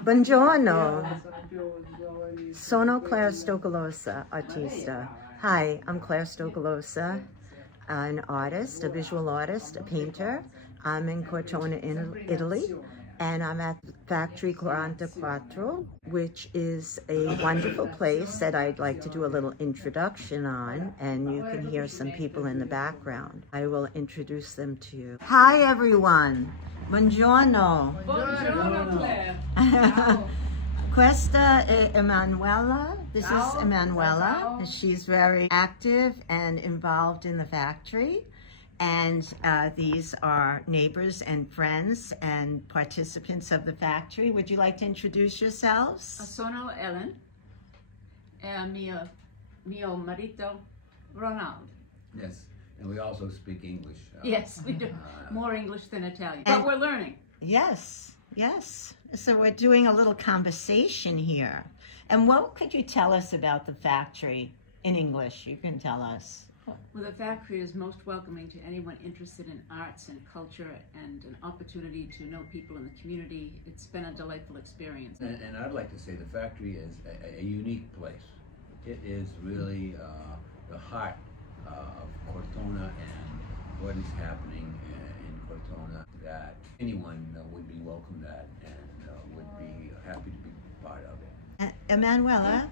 Buongiorno, sono Claire Stocolosa, artista. Hi, I'm Claire Stocolosa, an artist, a visual artist, a painter. I'm in Cortona, Italy, and I'm at the factory QuantoQuatro, which is a wonderful place that I'd like to do a little introduction on, and you can hear some people in the background. I will introduce them to you. Hi, everyone. Buongiorno. Buongiorno, Claire. Questa è Emanuela. This Ciao. is Emanuela. Ciao. She's very active and involved in the factory. And these are neighbors and friends and participants of the factory. Would you like to introduce yourselves? Sono Ellen e mio marito Ronald. Yes, and we also speak English. Yes, we do. More English than Italian, but we're learning. Yes, yes. So we're doing a little conversation here. And what could you tell us about the factory in English? You can tell us. Well, the factory is most welcoming to anyone interested in arts and culture and an opportunity to know people in the community. It's been a delightful experience. And I'd like to say the factory is a unique place. It is really the heart of Cortona and what is happening in Cortona, that anyone would be welcomed at and would be happy to be part of it. Emanuela,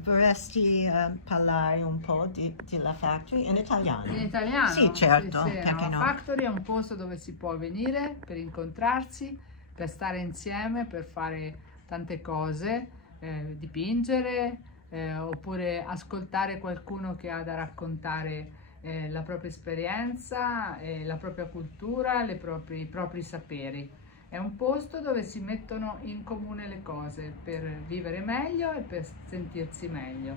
vorresti parlare un po' della factory in italiano? In italiano? Sì, certo, Sì, perché no? La factory è un posto dove si può venire per incontrarsi, per stare insieme, per fare tante cose, dipingere, oppure ascoltare qualcuno che ha da raccontare la propria esperienza, la propria cultura, i propri saperi. È un posto dove si mettono in comune le cose per vivere meglio e per sentirsi meglio.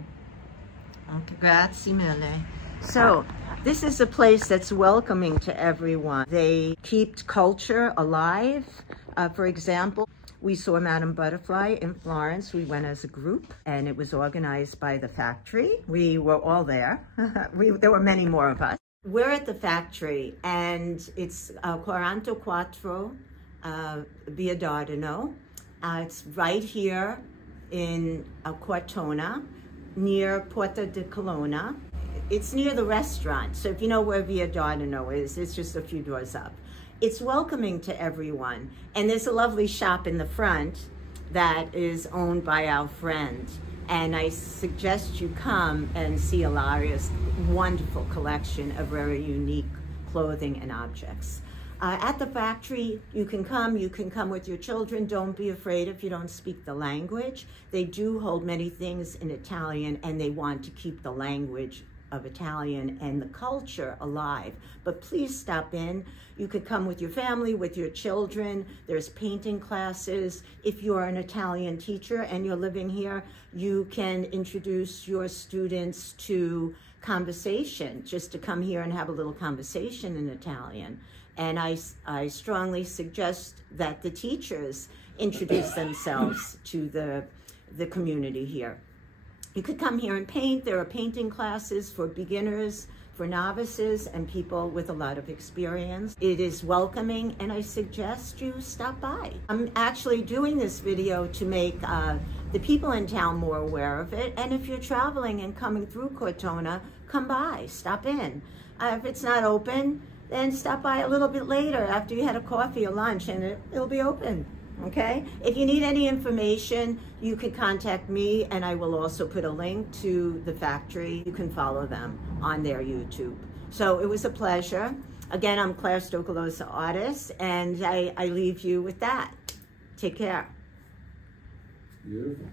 Okay, grazie mille. So, this is a place that's welcoming to everyone. They keep culture alive. For example, we saw Madame Butterfly in Florence. We went as a group, and it was organized by the factory. We were all there. There were many more of us. We're at the factory, and it's QuantoQuatro. Via Dardano. It's right here in Cortona, near Porta di Colonna. It's near the restaurant, so if you know where Via Dardano is, it's just a few doors up. It's welcoming to everyone, and there's a lovely shop in the front that is owned by our friend, and I suggest you come and see Ilaria's wonderful collection of very unique clothing and objects. At the factory, you can come with your children. Don't be afraid if you don't speak the language. They do hold many things in Italian, and they want to keep the language of Italian and the culture alive. But please stop in. You could come with your family, with your children. There's painting classes. If you're an Italian teacher and you're living here, you can introduce your students to conversation, just to come here and have a little conversation in Italian. And I strongly suggest that the teachers introduce themselves to the community here. You could come here and paint. There are painting classes for beginners, for novices, and people with a lot of experience. It is welcoming, and I suggest you stop by. I'm actually doing this video to make the people in town more aware of it. And if you're traveling and coming through Cortona, come by, stop in. If it's not open, then stop by a little bit later after you had a coffee or lunch, and it'll be open, okay? If you need any information, you can contact me, and I will also put a link to the factory. You can follow them on their YouTube. So it was a pleasure. Again, I'm Claire Stocolosa, artist, and I leave you with that. Take care. Beautiful.